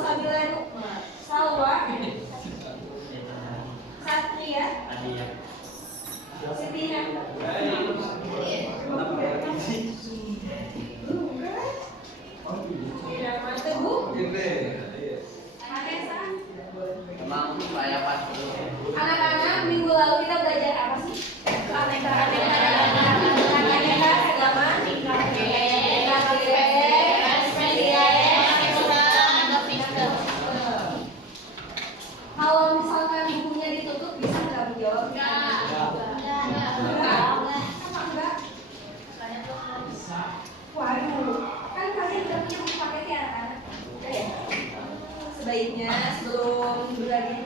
Salsabilanu, Salwa, Satria, Sitina, Teguh, Vanessa. Anak-anak, minggu lalu kita belajar apa sih? Aneka agama, kalau misalkan bukunya ditutup bisa nggak menjawab? Enggak. Waduh, kan kalian udah punya buku paket ya anak-anak? Udah ya? Sebaiknya sebelum belajar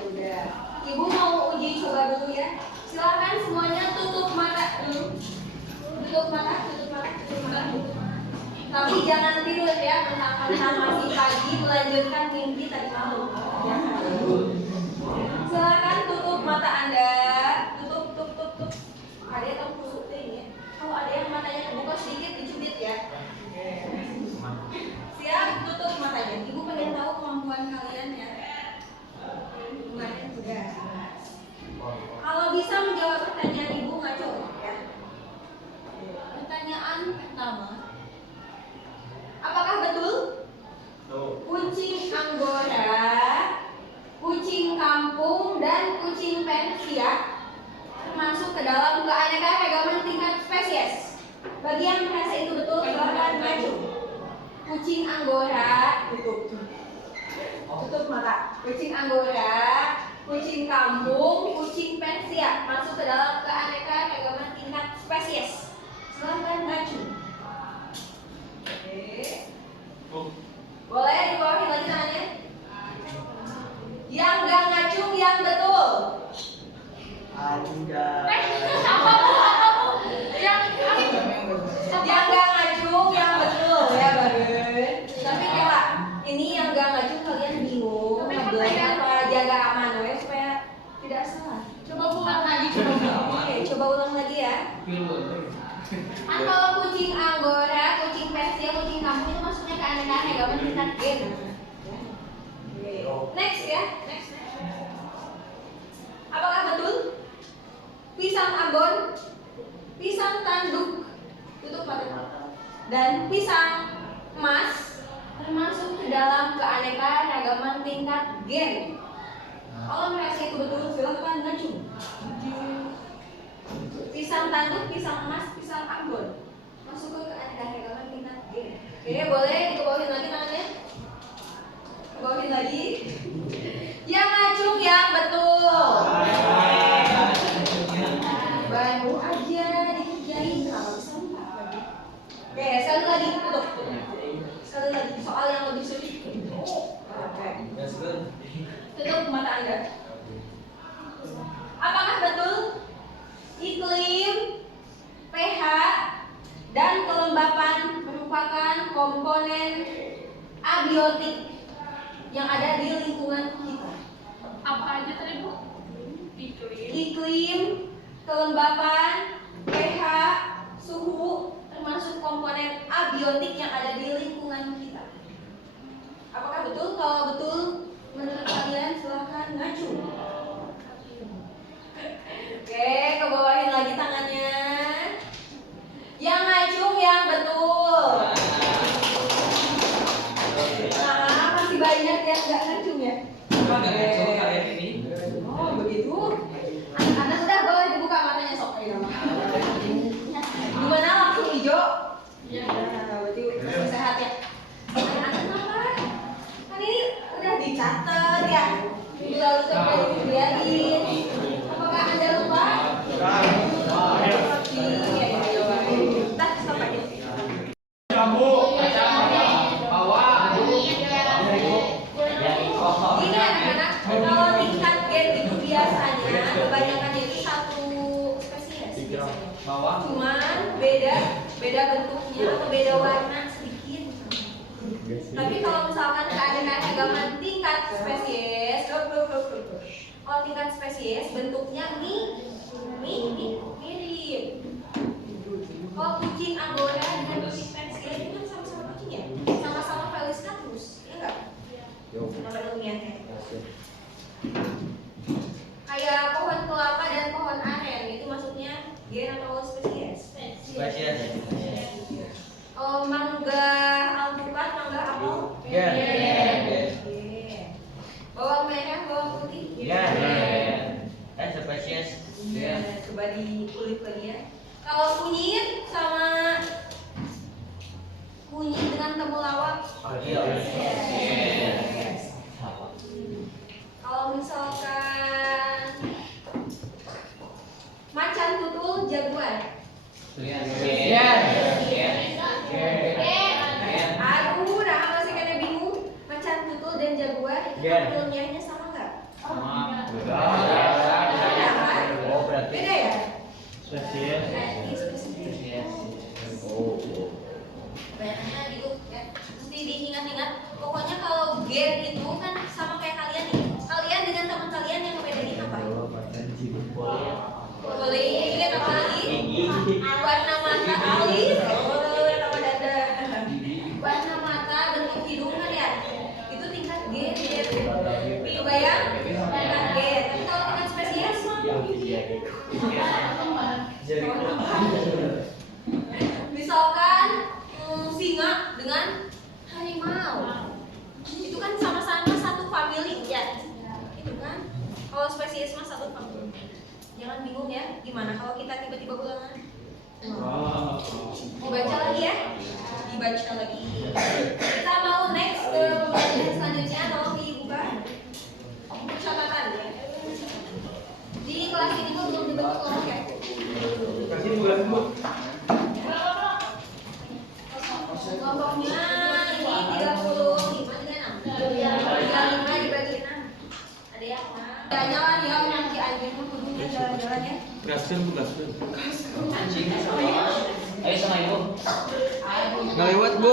udah. Ibu mau uji coba dulu ya. Silakan semuanya tutup mata dulu. Tutup mata. Tapi jangan tidur ya, mentang-mentang masih pagi melanjutkan mimpi tadi malam. Silakan tutup mata Anda. Tutup. Ada yang kamu kusupin ya. Kalau ada yang matanya terbuka sedikit dicubit ya. Siap, tutup matanya. Ibu pengen tahu kemampuan kalian ya. Sudah. Kalau bisa menjawab pertanyaan ibu ngaco ya. Pertanyaan pertama, apakah betul kucing Anggora, kucing kampung, dan kucing Persia termasuk ke dalam keanekaragaman tingkat spesies? Bagi yang merasa itu betul, silakan maju. Kucing Anggora, tutup mata. Kucing Anggora, kucing kampung, kucing Persia masuk ke dalam keanekaragaman tingkat spesies. Silakan maju. Oke. Boleh dibawahi lagi tangannya? Yang gak ngacung yang betul. Yang gak ngacung yang betul ya bagus. Tapi kalau ini yang gak ngacung kalian bingung belajar apa jaga aman ya supaya tidak salah. Coba ulang lagi. Oke, coba ulang lagi ya. Kan kalau kucing Anggora, kucing Persia, kucing kampung itu masuknya ke keanekaragaman tingkat gen. Next ya, next. Apakah betul pisang Ambon, pisang tanduk, tutup mata, dan pisang emas termasuk ke dalam keanekaragaman tingkat gen? Kalau merasa itu betul, silakan maju. Pisang tanduk, pisang emas, pisang Ambon masuk ke keanekaragaman tingkat gen. Oke, boleh dikebawahin lagi tangannya? Kebawahin lagi. Yang ngacung yang betul. Baru aja dikerjain, kenapa bisa lupa? Oke, sekali lagi tutup. Sekali lagi soal yang lebih sulit. Oke. Tutup mata Anda. Apakah betul iklim, pH, dan kelembapan merupakan komponen abiotik yang ada di lingkungan kita? Apa aja tadi Bu? Iklim, kelembapan, pH, suhu termasuk komponen abiotik yang ada di lingkungan kita. Apakah betul? Kalau betul, menurut kalian silahkan maju. Oke, kebawahin lagi tangannya. Yang ngacung yang betul. Nah, masih banyak yang nggak ngacung ya. Oh begitu. Anak-anak udah boleh dibuka matanya sok aja. Gimana langsung hijau? Iya. Berarti masih sehat ya. Anak-anak kenapa? Kan ini udah dicatat ya. Minggu lalu tuh udah dilihatin. Apakah Anda lupa? Ini anak-anak, kalau tingkat gen itu biasanya kebanyakan itu satu spesies biasanya. Cuman beda bentuknya atau beda warna sedikit. Tapi kalau misalkan keanekaragaman tingkat spesies, kalau tingkat spesies bentuknya mirip. Kalau kucing Anggora dengan kucing Persia itu kan sama-sama kucing ya. Kayak pohon kelapa dan pohon aren, itu maksudnya gen atau spesies? Spesies. Oh, mangga alpukat, mangga apel? Gen. Bawang merah, bawang putih? Gen. Spesies. Coba dikulik lagi ya. Kalau kunyit sama kunyit dengan temulawak? Yes. Kalau misalkan macan tutul jaguar? Aduh, nah masih kena bingung. Macan tutul dan jaguar itu ilmiahnya sama nggak? Beda ya? Spesies. Bayangnya gitu ya. Mesti diingat-ingat. Pokoknya kalau gen itu kan sama kayak kalian nih. Kalian dengan teman kalian yang ngebedain apa? Boleh apa lagi? Warna mata alis. Nama dada. Warna mata, bentuk hidung kan ya? Itu tingkat gen. Kebayang? Tingkat gen. Tapi kalau tingkat spesies? Misalkan singa dengan harimau, itu kan sama-sama satu famili ya, itu kan. Kalau spesies mah satu famili. Jangan bingung ya, gimana kalau kita tiba-tiba ulangan? Dibaca lagi ya, dibaca lagi. Kita mau next ke pembelajaran selanjutnya, tolong dibuka catatan ya. Di kelas ini tuh belum dibentuk kelompok ya. Kelompoknya ini 35 dengan 6. 35 dibagi 6. Ada yang jalan ya, nanti anjing kudunya jalan-jalan ya. Gaskeun Bu, gaskeun. Ayo sama ibu. Nggak lewat Bu.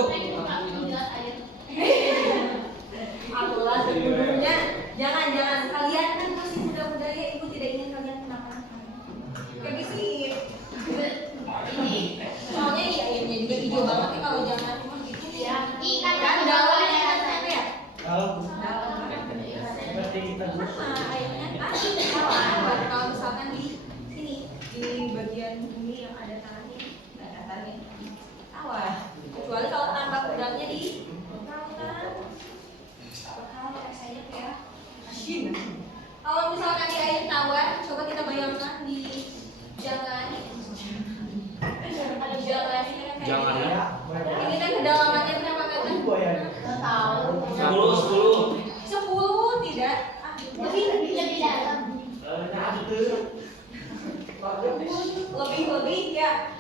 Atulah sebelumnya jangan kalian kan masih muda-muda ya, ibu tidak ingin kalian kenapa-napa. Kayak sih. Soalnya iya airnya juga hijau banget ya kalau jangan gitu ya. Kan dalamnya kan apa ya? Dalam sama airnya pasti salah. Kalau misalkan di sini di bagian bumi yang ada tanahnya nggak datarnya tawar. Kecuali kalau tambah udangnya di lautan. Kalau rasanya ya asin. Kalau misalkan di air tawar, coba kita bayangkan di jalan. Jangan. Ini kan kedalamannya berapa meter? Nggak tahu. 10 tidak. Lebih dalam. Lebih ya.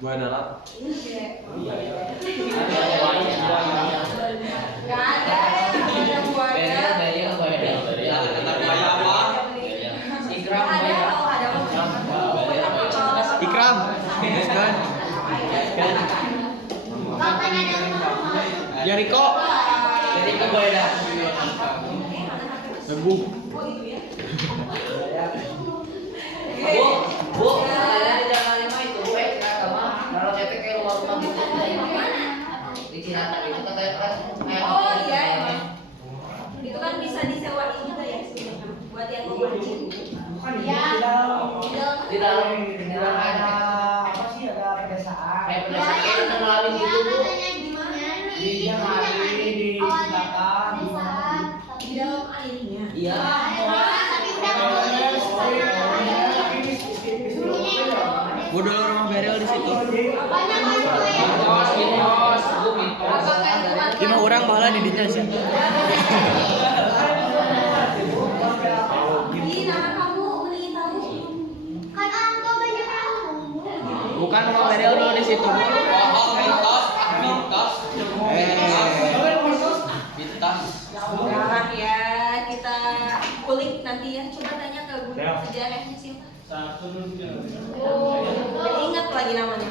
Buah darat. Gak ada ya, buaya. Ada kalau ada Ikram. Gaskeun. Katanya ada rumah. Ya Riko. Teguh. Oh itu ya. Bu, kalian di Jalan 5 itu kalau cetek kayak rumah-rumah gitu. Di Cirata itu katanya kan. Oh iya emang. Itu kan bisa disewain juga ya sebenarnya buat yang mau mancing. Di dalam ada apa sih, ada pedesaan kayak pedesaan kayak ngelalin gitu Bu. Katanya gimana nih? di yang hari di selatan Di dalam airnya. Iya. Tapi udah kembali ke sana. Bu dulu rumah Berel di situ. Banyak kan ya? Mitos, Bu, mitos. Apakah itu kan? Lima orang bahala di dinya sih. Di nama kamu beli tahu? Kan Angga banyak tahu. Bukan rumah Berel dulu di situ. Bu. Mitos. Mitos. Udah ya, kita kulik nanti ya. Coba tanya ke guru sejarahnya siapa? Oh, ingat lagi namanya.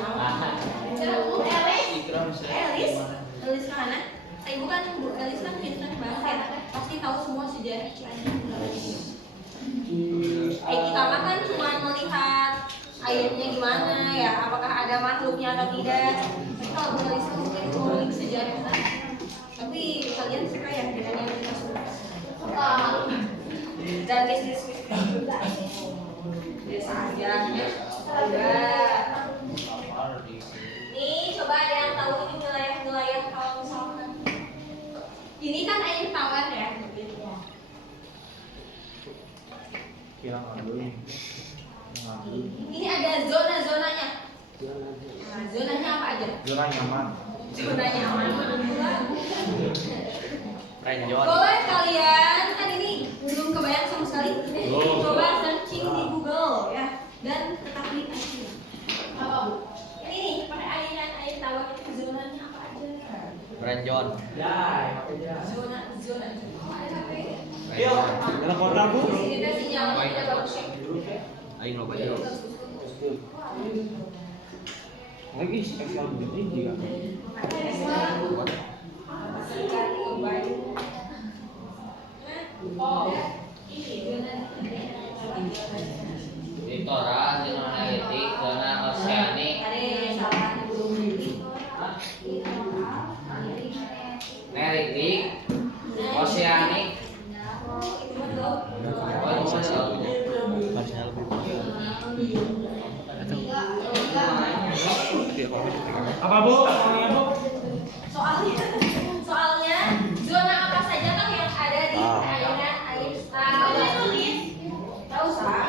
Elis mana? Ibu kan Bu Elis kan pintar banget ya. Pasti tahu semua sejarah Cianjur. Kita mah kan cuma melihat airnya gimana ya, apakah ada makhluknya atau tidak. Tapi kalau menulis mungkin ngulik sejarah, tapi kalian suka ya dengan yang kita suka. Dan bisnis juga biasa aja ya. Nih coba ada yang tahu ini wilayah-wilayah kalau misalkan ini kan air tawar ya. Ini ada zona-zonanya. Nah, zonanya apa aja? Zona nyaman. Zona nyaman. Renjon. Boleh kalian, kan ini belum kebayang sama sekali. Coba searching di Google ya dan tetap klik aja. Ini nih pakai air tawar itu zonanya apa aja? Renjon. Zona. Ada HP? Ayo, dalam kota Bu. Di sini teh sinyalnya tidak bagus ya. Aing lo baca. Lagi spesial begini juga. Litoral, zona analitik, zona oseanik, neritik, oseanik. Apa Bu? Soalnya Bu? Soalnya zona apa saja kan yang ada di perairan air tawar. Tahu sah?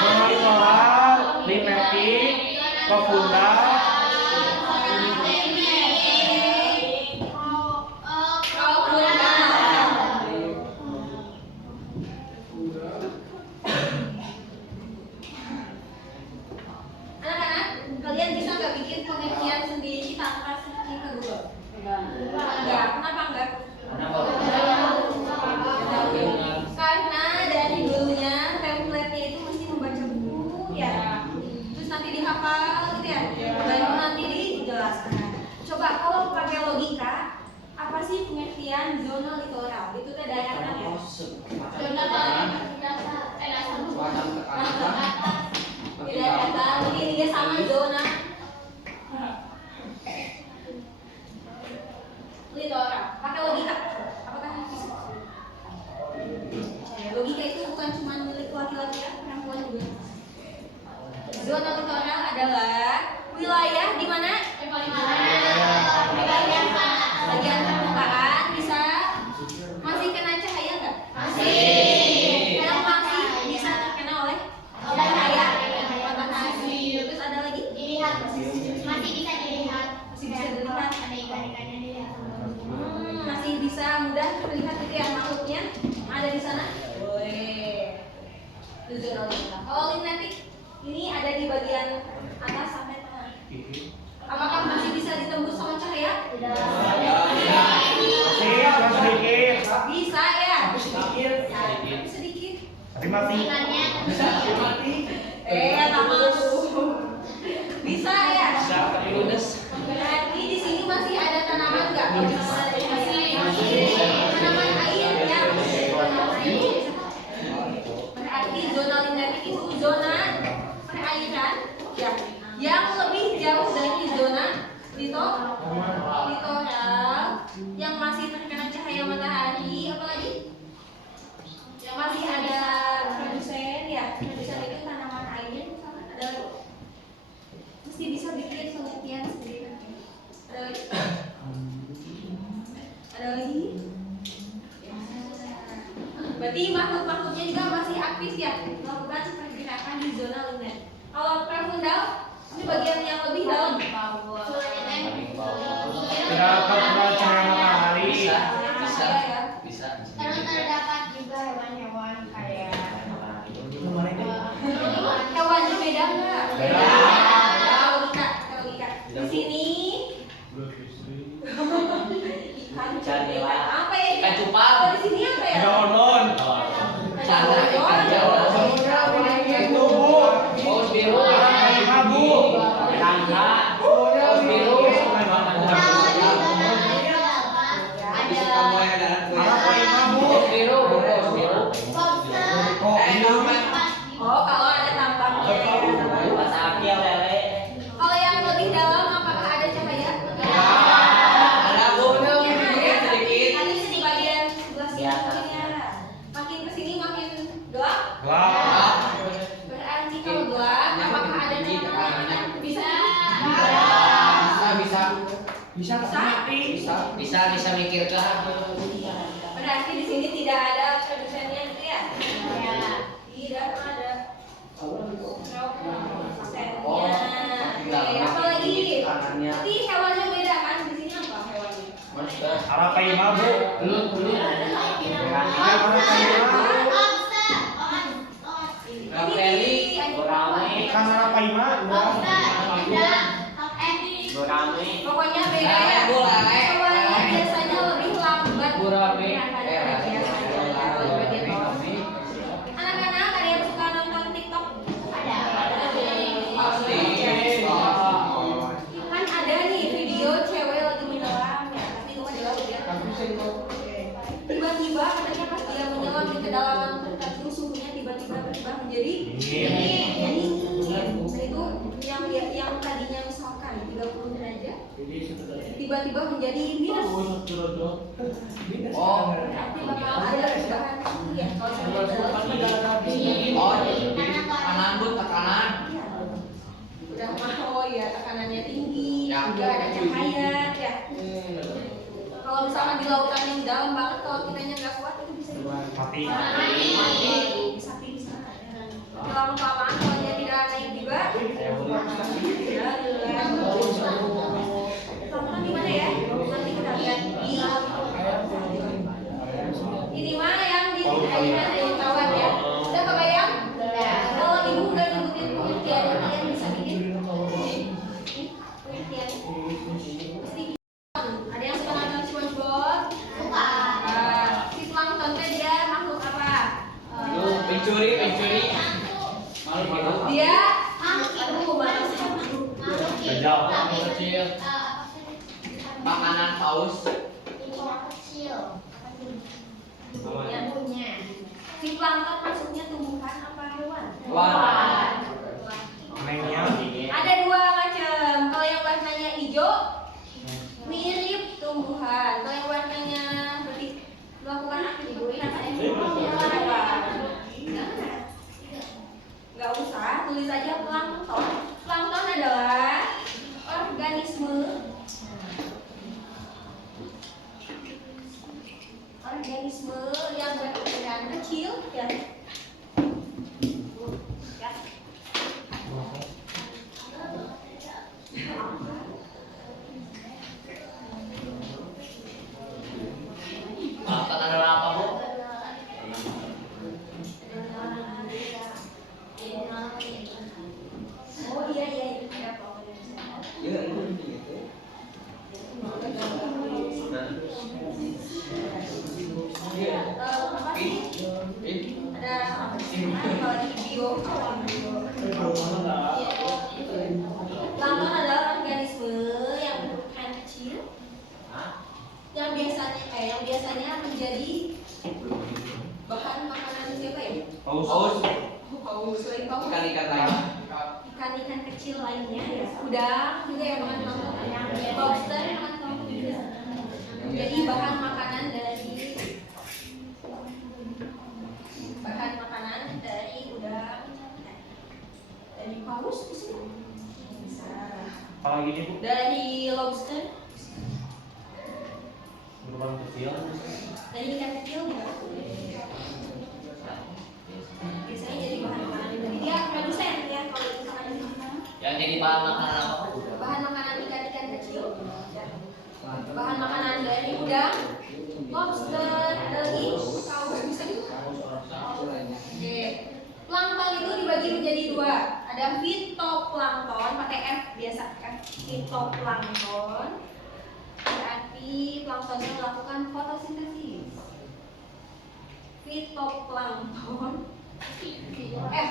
Zona litoral, limetik, Kopunda, Anak-anak, kalian bisa nggak bikin pengertian sendiri tanpa searching ke Google? Enggak. Kenapa enggak? Karena dari dulunya template-nya itu mesti membaca buku ya. Terus nanti dihafal gitu ya. Baru nanti dijelaskan. Coba kalau pakai logika, apa sih pengertian zona litoral? Itu teh daerah ya. Zona mungkin dia sama zona litoral. Pakai logika. Apakah bisa? Logika itu bukan cuma milik laki-laki ya, perempuan juga. Zona litoral adalah wilayah di mana bagian permukaan bisa masih kena cahaya nggak? Yang masih bisa terkena oleh cahaya matahari. Terus ada lagi? Masih bisa dilihat. Masih bisa dilihat. Ada ikan-ikannya dilihat. Masih bisa mudah terlihat gitu ya makhluknya ada di sana. Boleh. Itu zona litoral. Kalau linetik ini ada di bagian atas sampai tengah. Apakah masih bisa ditembus sama cahaya? Tidak. masih sedikit. Bisa ya. Sedikit. Tapi sedikit. Tapi mati. Ikannya Tamat. Bisa ya. Ludes. Berarti di sini masih ada tanaman nggak? Kalau misalnya ada cahaya. Tanaman air ya. Berarti zona linetik itu zona perairan ya, yang lebih jauh dari zona litoral yang masih terkena cahaya matahari. Apalagi yang masih ada produsen ya, produsen itu tanaman air misalnya. Ada lagi? Mesti bisa bikin pengertian sendiri. Ada lagi? Ada lagi? Ya. Berarti makhluk-makhluknya juga masih aktif ya, melakukan pergerakan di zona lunar. Kalau prefundal ini bagian yang lebih dalam. Terdapat cahaya matahari. Bisa. Terus terdapat juga hewan-hewan kayak Hewannya beda nggak? Beda. Logika. Di sini ikan Candela. apa ya? Ikan cupang. Oh, di sini apa ya? Ada onon. Cara ikan jawa. Itu Bu. Paus biru. Lima Bu. Tangga. Paus biru. Apa lima Bu? Paus biru. lobster, Oh, ini. ada tinggi tekanannya. bisa Bisa bisa mikir ke berarti di sini tidak ada produsennya gitu ya? Tidak ada. Produsennya. Oke, apa lagi? Nanti hewannya beda kan? Di sini apa hewannya? Arapaima, Bu. Ikan arapaima, Pokoknya beda ya. Hewannya biasanya lebih lambat. Anak-anak ada yang suka nonton TikTok? Kan ada nih video cewek lagi menyelam ya, tapi itu mah di laut ya. Tiba-tiba katanya pas dia menyelam di kedalaman tertentu suhunya tiba-tiba berubah menjadi dingin. Dan itu yang tadinya misalkan 30 derajat tiba-tiba menjadi minus. Nanti bakal ada perubahan suhu ya kalau tekanan. udah mau ya tekanannya tinggi, juga ada cahaya ya. Kalau misalkan di lautan yang dalam banget, kalau kitanya nggak kuat itu bisa mati. bisa pingsan. Lama-lamaan kalau dia tidak naik juga, lautan di mana ya? Nanti kita lihat di ini mana yang di tawar ya? Udah kebayang? Kalau ibu udah nyebutin pengertiannya, kalian bisa bikin pengertian. Ada yang suka nonton SpongeBob? Si plankton teh dia makhluk apa? Pencuri. Dia aduh manusia. Kejam. Kecil. Makanan paus. Si plankton maksudnya tumbuhan apa hewan? Wah. Mainnya. Ada dua macam. Kalau yang warnanya hijau mirip tumbuhan. Kalau yang warnanya berarti melakukan aktivitas apa? Nggak usah, tulis aja plankton. Plankton adalah organisme yang berukuran kecil ya. Plankton adalah apa, Bu? Oh iya ada apa sih? Ada apa sih? Kalau di bio. Plankton adalah organisme yang berukuran kecil yang biasanya menjadi bahan makanan siapa ya? Paus. Selain paus. Ikan lain. Ikan-ikan kecil lainnya ya. Udang juga ya makan plankton. Lobster makan plankton juga. Jadi bahan makanan dari udang, dari paus bisa. Apalagi nih, Bu? Dari lobster, Beruang kecil. dari ikan kecil ya. Biasanya jadi bahan makanan. Jadi dia produsen ya kalau misalkan Yang jadi bahan makanan apa? bahan makanan ikan-ikan kecil. Bahan makanan dari udang, lobster, dari paus bisa juga. Oke. Plankton itu dibagi menjadi dua. Ada fitoplankton pakai F biasa F. Fitoplankton berarti planktonnya melakukan fotosintesis. Fitoplankton F.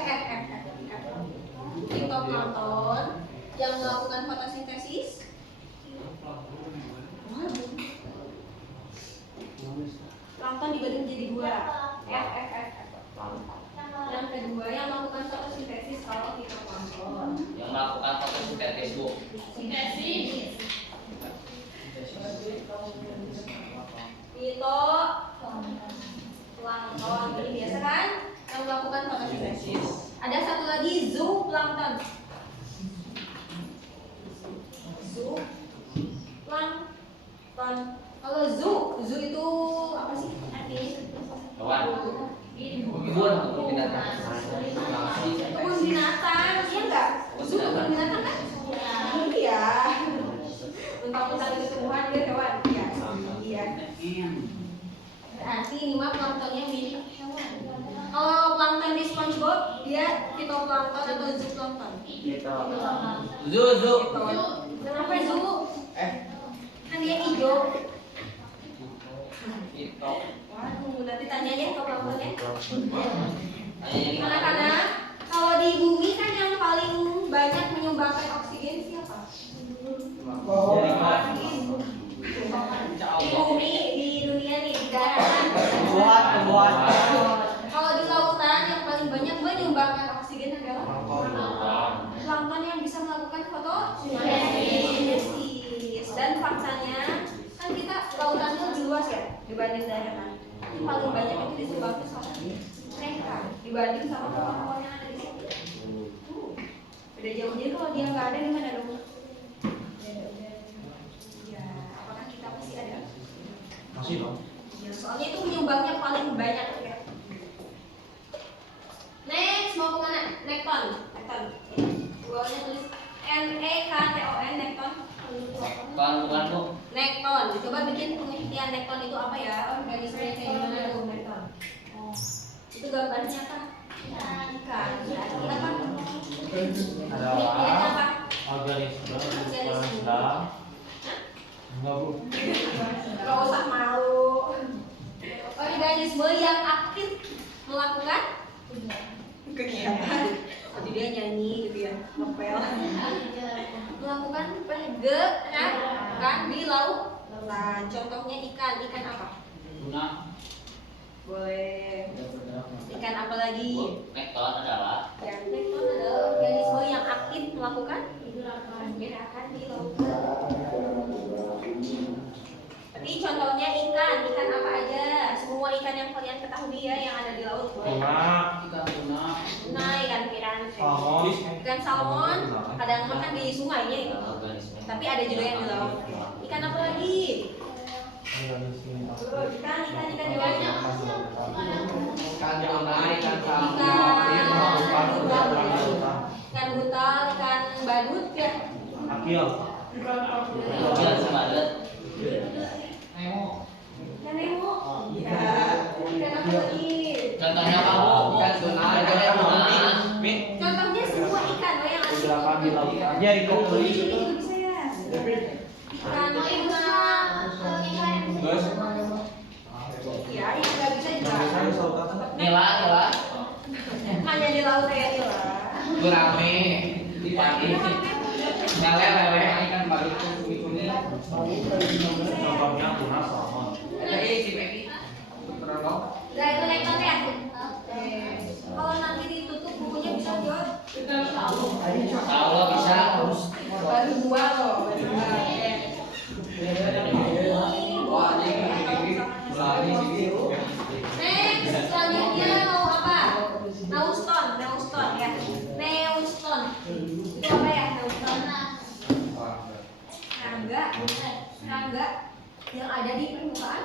Fitoplankton yang melakukan fotosintesis. Plankton dibagi menjadi dua. F. Yang kedua yang melakukan fotosintesis kalau fitoplankton. Yang melakukan fotosintesis, Bu. Fitoplankton ini biasa kan yang melakukan fotosintesis. Ada satu lagi zooplankton. ini mah planktonnya mirip hewan. Kalau plankton di SpongeBob dia fitoplankton atau zooplankton? Zu. Kenapa zoo? Kan dia hijau. Itu. Waduh, nanti tanya aja ke planktonnya. Hanya ini Anak-anak, kalau di bumi kan yang paling banyak menyumbangkan oksigen siapa? Di bumi, di dunia nih, di daratan. Tumbuhan. Kalau di lautan yang paling banyak menyumbangkan oksigen adalah plankton yang bisa melakukan fotosintesis. Dan faktanya kan kita lautannya lebih luas ya dibanding daratan. Yang paling banyak itu disumbangkan sama mereka dibanding sama hewan-hewan yang ada di situ. Beda jauh. Jadi kalau dia nggak ada gimana dong? Ya, apakah kita masih ada? Masih dong. Ya, soalnya itu menyumbangnya paling banyak ya. Next, mau kemana? Nekton. Buahnya tulis Nekton. Nekton. bukan tuh. Nekton. Coba bikin pengertian nekton itu apa ya? Organisme kayak gimana tuh nekton? Itu gambarnya apa? Ikan. Ini apa? Pengertiannya apa? Organisme sedang. Enggak, Bu. Gak usah malu. Organisme yang aktif melakukan kegiatan. Jadi dia nyanyi gitu ya, ngepel. Melakukan pergerakan di laut. Nah, contohnya ikan apa? Tuna. Boleh. Ikan apa lagi? Nekton adalah Ya, nekton adalah organisme yang aktif melakukan gerakan di laut. Tapi contohnya ikan apa aja? Semua ikan yang kalian ketahui ya yang ada di laut. Tuna. ikan tuna. Tuna, ikan piranha, Salmon. ikan salmon, kadang makan di sungainya itu. Organisme. Tapi ada juga yang di laut. Ikan apa lagi? Organisme. Ikan juga banyak. Ikan tuna, ikan Ikan butal, ikan badut ya. Akil. Ikan sebadet. Ikan nemo. Iya. Ikan apa lagi? Contohnya kamu. Ikan tuna. Contohnya semua ikan yang ada. Gerakan di lautan. Ya, itu tulis. Bisa ya. Ikan tuna. Ya, yang nggak bisa juga. Nila. Hanya di laut ya nila. Gurame. Di pagi. Lele. Ikan baru cumi-cumi. Contohnya tuna, salmon. Si Peggy. Nah itu nekton ya. Kalau nanti ditutup bukunya bisa jawab. Kalau bisa. Baru dua loh. Next, selanjutnya mau apa? Nauston ya. Neuston. Itu apa ya Neuston? Serangga yang ada di permukaan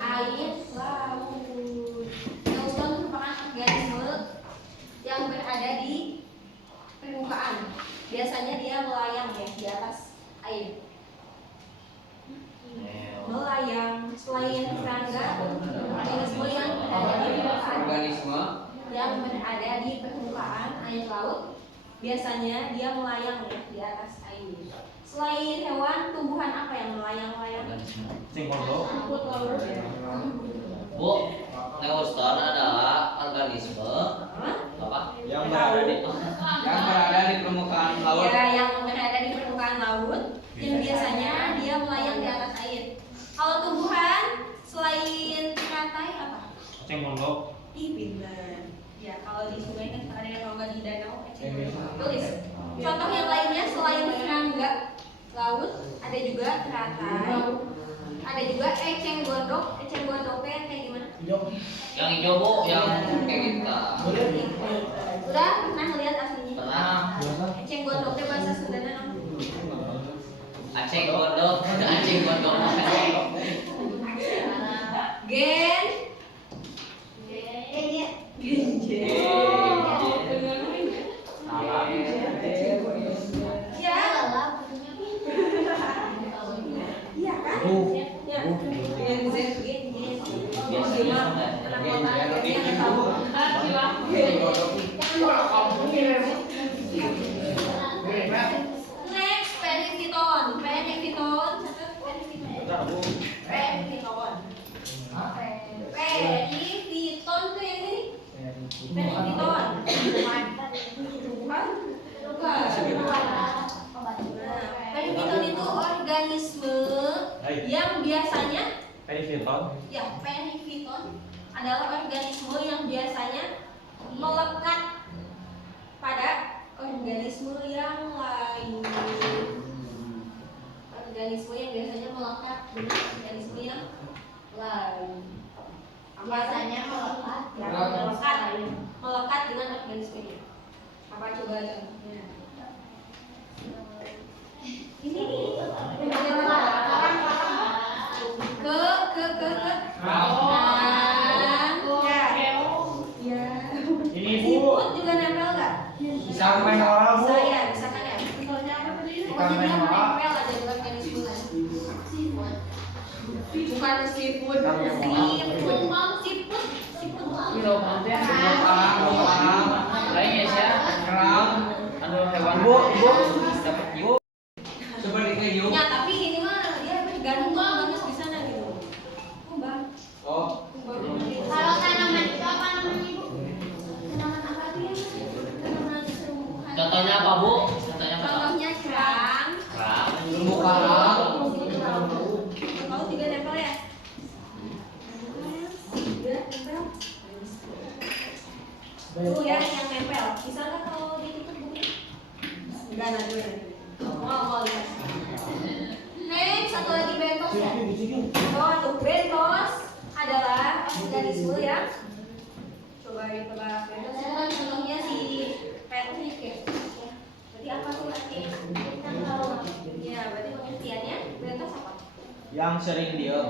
air laut. Neuston merupakan organisme yang berada di permukaan. Biasanya dia melayang ya di atas air. Melayang. Selain serangga, organisme yang berada di permukaan air laut, biasanya dia melayang ya di atas air. Selain hewan, tumbuhan apa yang melayang-layang? Cingkondo. Rumput laut ya. Bu, Neuston adalah organisme apa? Yang berada di permukaan Ya, yang berada di permukaan laut, yang biasanya dia melayang di atas air. Kalau tumbuhan, selain teratai apa? Cingkondo. Ih, pintar. Ya, kalau di sungai kan ada yang kalau nggak di danau, tulis. Contoh yang lainnya selain serangga laut, ada juga teratai, ada juga eceng gondok. Eceng gondoknya yang kayak gimana? Yang hijau bu, yang kayak kita. Udah pernah lihat aslinya? Pernah. Eceng gondoknya bahasa Sundana apa? Aceng gondok, aceng gondok. Gen. Ya. Iya kan? Ya. Gen Z. yang biasanya Periviton. ya periviton adalah organisme yang biasanya melekat pada organisme yang lain. Organisme yang biasanya melekat dengan organisme yang lain. Biasanya melekat. Ya, melekat dengan organismenya. Apa coba contohnya? Ini nih. Ke. Ya. Ini Siput juga nempel nggak? Bisa main orang bu. Saya, misalkan ya. Pokoknya dia menempel aja dengan organisme lain. Bukan siput. Siput. Kilo pantai. Lain ya sih. Kerang. Anu hewan. Bu. Dapat hiu. Seperti kayak yuk. Ya, tapi ini mah dia gantung banget di sana gitu. Kumbang. Oh. Kalau tanaman itu apa namanya ibu? Tanaman apa tuh ya? Tanaman serumuhan. Contohnya apa bu? Contohnya apa? Contohnya kerang. Kerang. Terumbu karang. Kalau tiga nempel ya? Tiga nempel. Tuh ya yang nempel. Bisa nggak kalau ditutup bukunya? Enggak nanti. Mau lihat. Next, satu lagi bentos ya. Oh, tuh bentos adalah organisme yang coba ditebak. Bentos itu kan contohnya si Patrick ya. Berarti apa tuh artinya? Ya, berarti pengertiannya bentos apa? Yang sering diem.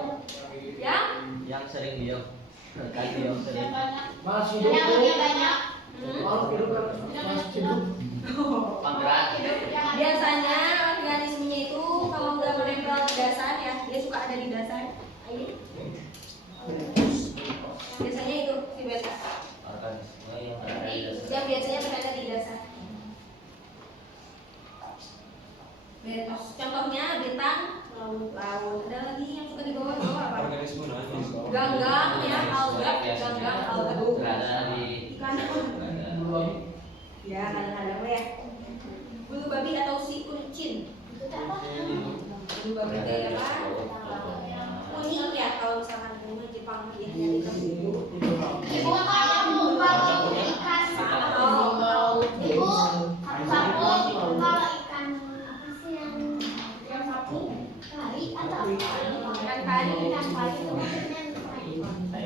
Yang Sering diem. Kan diem sering. Tanamannya banyak. Panggerak. biasanya organismenya itu kalau nggak menempel di dasar ya, dia suka ada di dasar. Ayo. Biasanya itu si bentos. Organisme yang berada di dasar. Yang biasanya berada di dasar. Bentos. Contohnya bintang laut. Ada lagi yang suka di bawah apa? Organisme nanya. Ganggang ya, alga, ganggang, alga. Berada di Ikan. Ya, kadang-kadang ya. Bulu babi atau si kucing. Bulu babi kayak apa? Kuning ya, kalau misalkan kuning Jepang dia dari Ibu kalau ikan ibu sabun kalau ikan apa sih yang sapu kari atau ikan pari. ikan pari itu maksudnya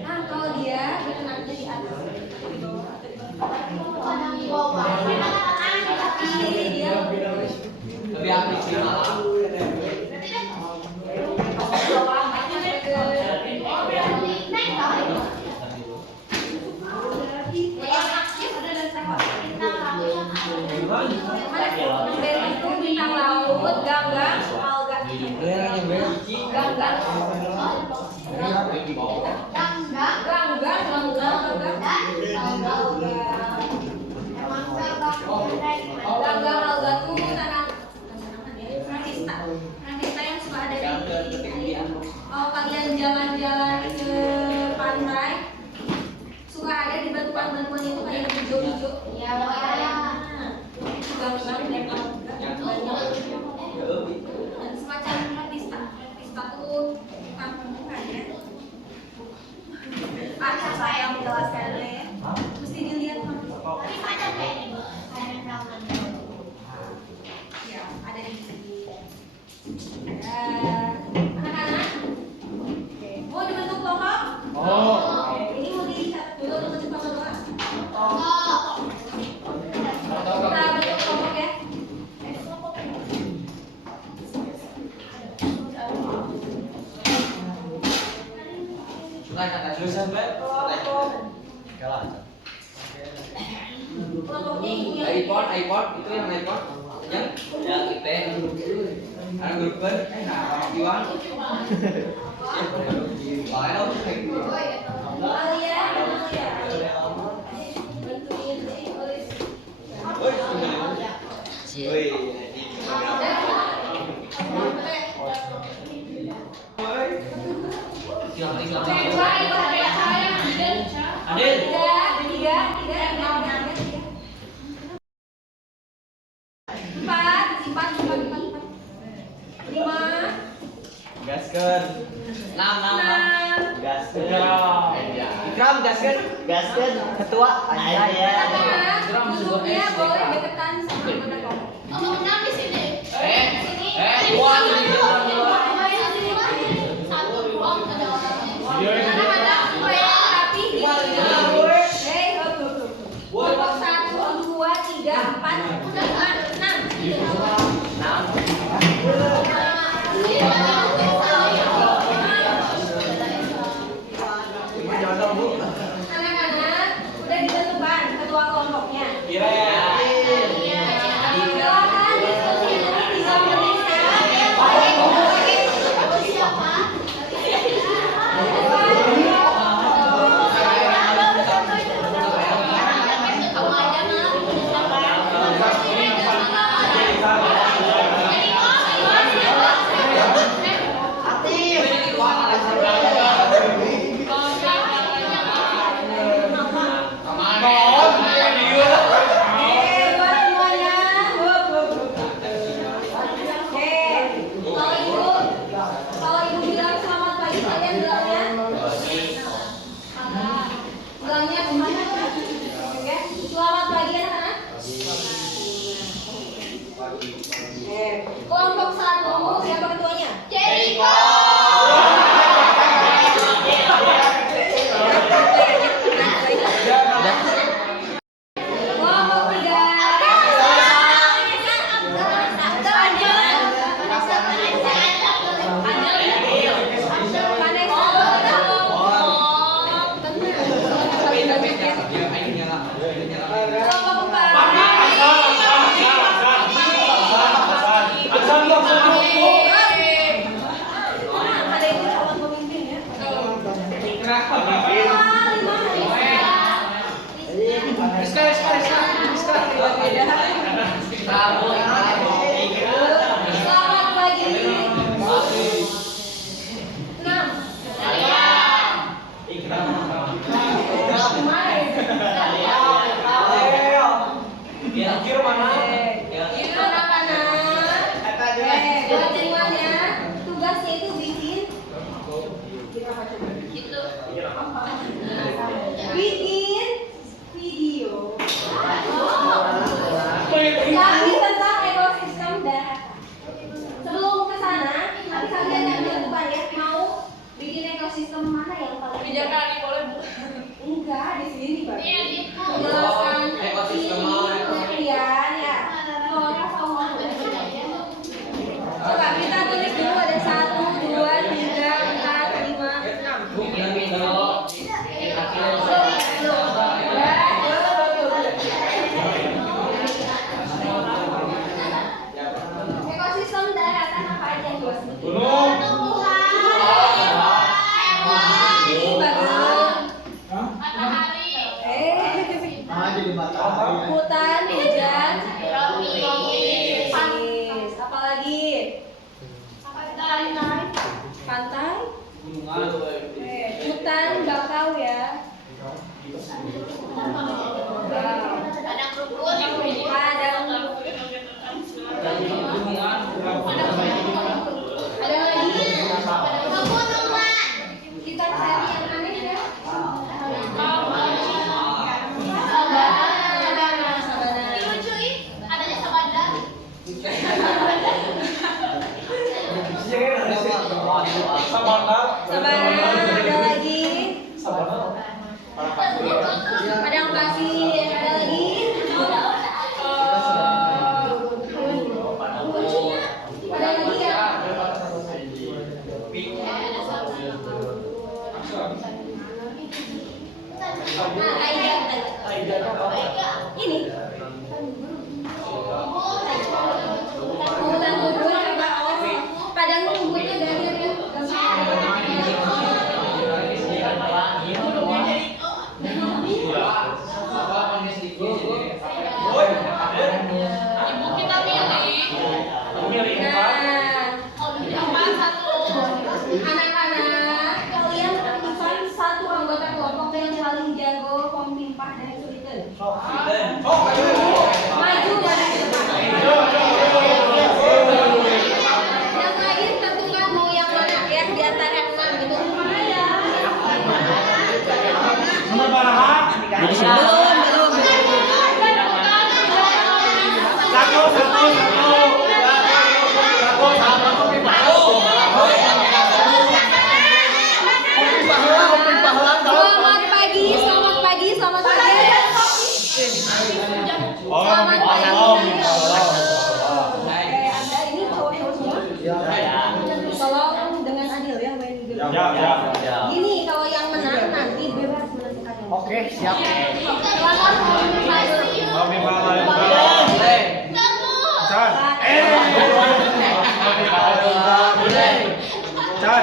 Nah, kalau dia berenangnya di atas. kadang di bawah. Tapi dia Lebih aktif di malam. bawah sampai ke Naik kali. yang aktif ada dan sehat. Bintang laut yang ada. Mana? Itu bintang laut, ganggang, alga. Ganggang. Ganggang alga tuh Rakista yang suka ada di kalau kalian jalan-jalan ke pantai suka ada di batuan-batuan itu kayak hijau-hijau. Ya, makanya. Itu ganggang dan alga banyak. Dan semacam rakista tuh kampungan ya. Saya yang menjelaskannya ya. Mesti dilihat Tapi macam kayak ini, Bu. Kayak ramen. ya, ada di sini. Anak-anak, mau dibentuk kelompok? Oke, ini mau dicatat dulu untuk cepat doa. Kita bentuk kelompok ya. Kelompoknya ibu yang iPod itu yang iPod. Yang ya IP. ada grup kan? Nah, Iwan. Wah, Alia, bantuin tulis. Adil. Tiga. Empat. 5. Gas. Gaskeun. Nam. Gaskeun. Ikram gaskeun. Gaskeun. Ketua. Anak-anak, duduknya boleh deketan sama teman kamu. Oh, menang di sini. Buat Satu, dua, ada orangnya. Anak-anak, tapi di sini. Kelompok 1, 2, 3, 4, 5, 6. Anak-anak, udah ditentukan ketua kelompoknya. Silakan diskusi dulu 3 menit buat semuanya. Kalau ibu bilang selamat pagi, kalian bilangnya kemana? Oke, selamat pagi anak-anak. Kelompok 1, siapa ketuanya? Jericho. Kelompok 3. Selamat pagi. 6. Anak-anak, buat semuanya, tugasnya itu bikin video. Tapi tentang ekosistem daratan. Sebelum ke sana, nanti kalian yang menentukan ya mau bikin ekosistem mana yang paling enggak di sini Pak. Menjelaskan ekosistem ini mau, pengertian ya. Flora fauna. Coba kita tulis dulu ada 1, 2, 3, 4, 5, 6. Ekosistem daratan apa aja yang gue sebutin? Hutan, hujan, tropis. Apalagi? Pantai, hutan, bakau ya. Padang rumput. Padang. Ada lagi? Pegunungan. Kita cari yang aneh ya. Lucu ih, adanya sabada. Sabana, ada lagi. Padang pasir, ada lagi. Lucunya, ada lagi ya. Nah, ini. Hutan gundul coba. Padang rumputnya dari Siap. Kami malah Boleh. Chan. Chan.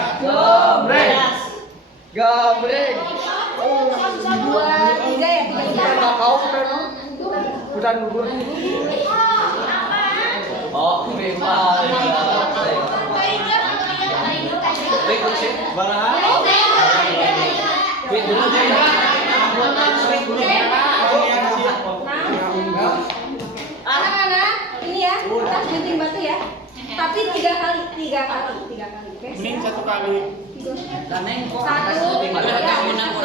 Gabrek. Dua, tiga ya, tiga. Kau udah gugur. Oh, bebas. Baik, bersih. Baraha. Wait dulu deh. Wait dulu. Anak-anak, ini ya, kita gunting batu ya. Tapi tiga kali. Oke? Mending satu kali. Daneng kok. Satu, tiga. Menang-menang.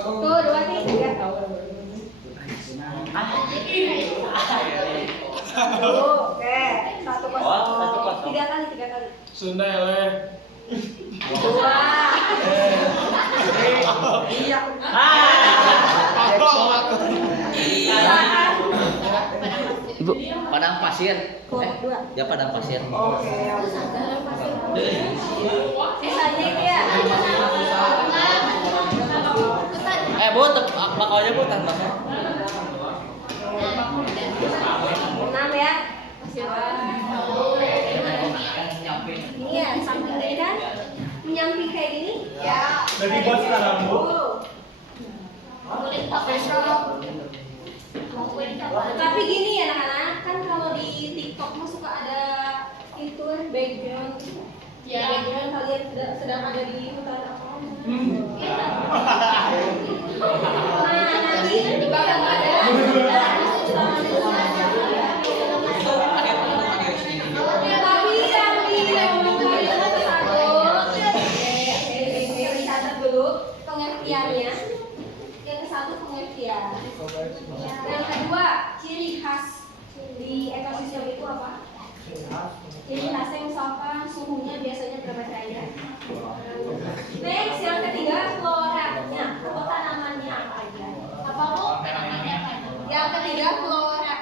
Tuh, dua, tiga. Oke, 1-0. Tiga kali. Sunda ele. Dua. Iya. Ibu, padang pasir. Dua. Ya padang pasir. Oke. Sisanya ya. Bu, bakaunya bu, tambah. 6 ya. Ini ya, samping ini kan menyamping kayak gini. Ya. Jadi bos sekarang bu. Tapi gini ya anak-anak, kan kalau di TikTok mah suka ada itu background. Ya, background kalian sedang ada di hutan apa? Nah, nanti bakal ada. Tapi yang dicatat dulu pengertiannya. Yang satu pengertian. Yang kedua ciri khas di ekosistem itu apa? Ciri khasnya misalkan suhunya biasanya berapa derajat? Next, yang ketiga floranya atau tanamannya apa aja? Apa bu? Yang ketiga floranya,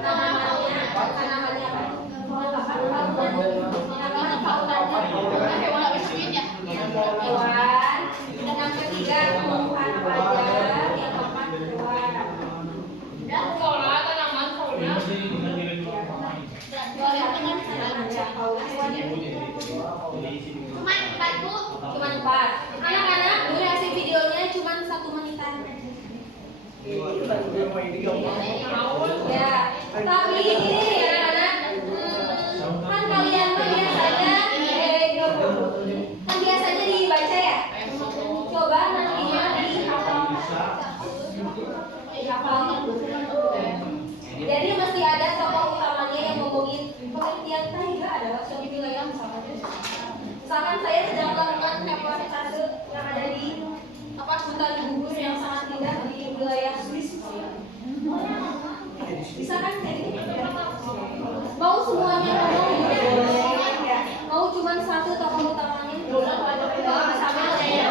tanamannya apa? Tanaman faunanya. Hewan. Yang ketiga tumbuhan apa aja? Yang keempat hewan. Cuma 4. Anak-anak, durasi videonya cuma 1 menitan. Ya, tapi ini ya anak-anak, kan kalian mah biasanya kan biasanya dibaca ya. Coba nantinya dihafal. Jadi mesti ada tokoh utamanya yang ngomongin pengertian taiga adalah suatu wilayah misalkan saya sedang melakukan reportase yang ada di hutan gugur yang sangat indah di wilayah Swiss. Bisa kan kayak gini? Mau semuanya ngomong ya? Mau cuma satu tokoh utamanya? Sama saya.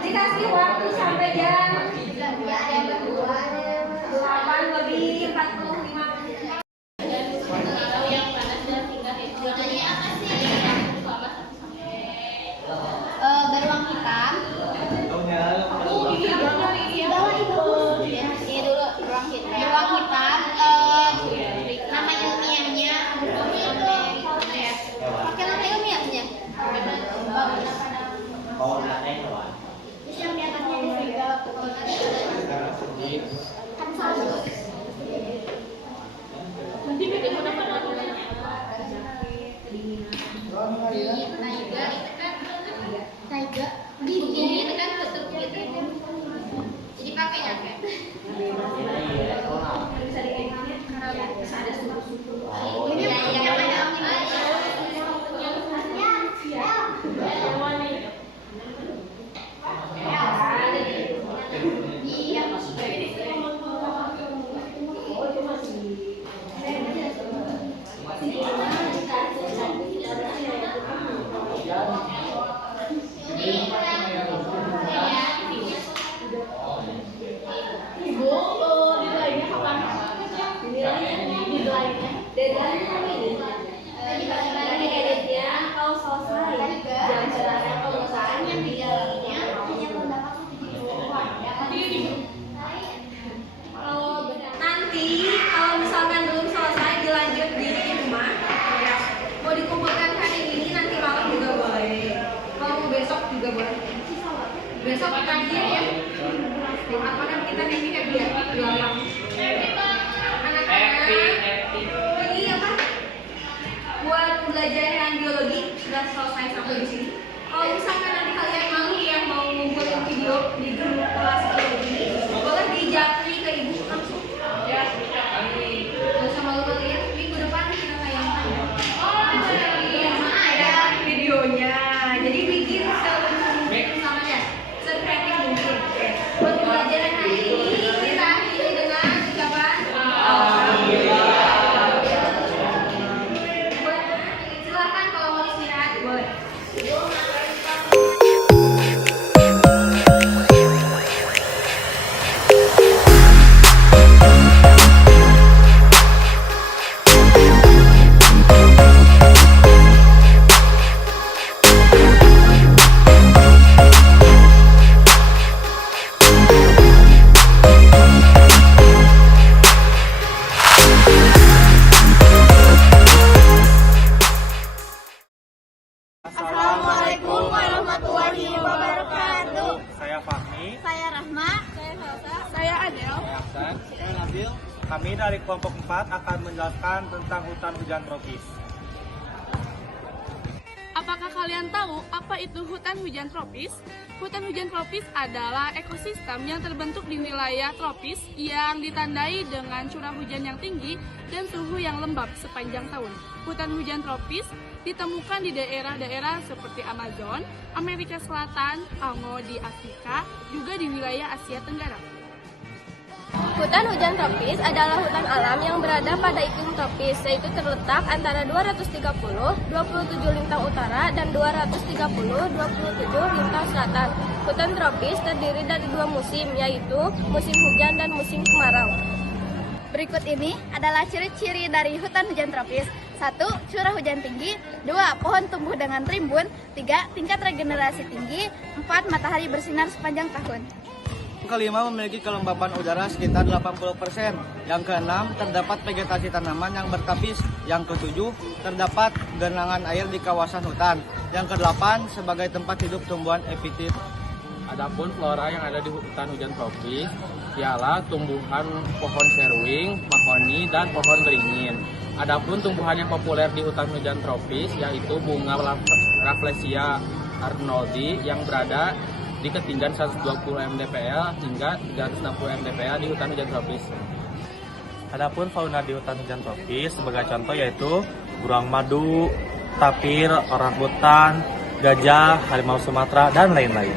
Dikasih waktu sampai jam 8:45 menit. Beruang hitam. Ini dulu beruang hitam. Beruang hitam. Nama ilmiahnya. Pakai nama ilmiahnya. Terus yang di atasnya ada serigala putih. Kan sama. Taiga ini kan tutup gitu. Jadi pakainya kayak Bisa dieditnya karena bisa ada suku-suku. ini yang ada besok pagi ya. Apa kan kita happy ya anak-anak. Ini apa? Buat pembelajaran biologi sudah selesai sampai di sini. Kalau misalkan nanti kalian mau ngumpulin video di grup kelas biologi ini, boleh dijapri ke ibu langsung. Ya. Gak usah malu-malu ya. Minggu depan kita tayangkan. Ada videonya. Jadi bikin mungkin sama ya. Sekreatif mungkin. Oke. Buat pembelajaran hari ini kita akhiri dengan ucapan silakan kalau mau istirahat boleh. Assalamualaikum warahmatullahi wabarakatuh. Saya Fahmi. Saya Rahma. Saya Salsa. Saya Adel. Saya Nabil. Kami dari kelompok 4 akan menjelaskan tentang hutan hujan tropis. Apakah kalian tahu apa itu hutan hujan tropis? Hutan hujan tropis adalah ekosistem yang terbentuk di wilayah tropis yang ditandai dengan curah hujan yang tinggi dan suhu yang lembab sepanjang tahun. Hutan hujan tropis ditemukan di daerah-daerah seperti Amazon, Amerika Selatan, Kongo di Afrika, juga di wilayah Asia Tenggara. Hutan hujan tropis adalah hutan alam yang berada pada iklim tropis, yaitu terletak antara 230-27 lintang utara dan 230-27 lintang selatan. Hutan tropis terdiri dari dua musim, yaitu musim hujan dan musim kemarau. Berikut ini adalah ciri-ciri dari hutan hujan tropis. 1. Curah hujan tinggi. 2. Pohon tumbuh dengan rimbun. 3. Tingkat regenerasi tinggi. 4. Matahari bersinar sepanjang tahun. Yang kelima memiliki kelembapan udara sekitar 80%. Yang keenam terdapat vegetasi tanaman yang bertapis. Yang ketujuh terdapat genangan air di kawasan hutan. Yang kedelapan sebagai tempat hidup tumbuhan epitit. Adapun flora yang ada di hutan hujan tropis ialah tumbuhan pohon seruing, mahoni, dan pohon beringin. Adapun tumbuhan yang populer di hutan hujan tropis yaitu bunga Rafflesia arnoldi yang berada di ketinggian 120 mdpl hingga 360 mdpl di hutan hujan tropis. Adapun fauna di hutan hujan tropis sebagai contoh yaitu burung madu, tapir, orangutan, gajah, harimau Sumatera, dan lain-lain.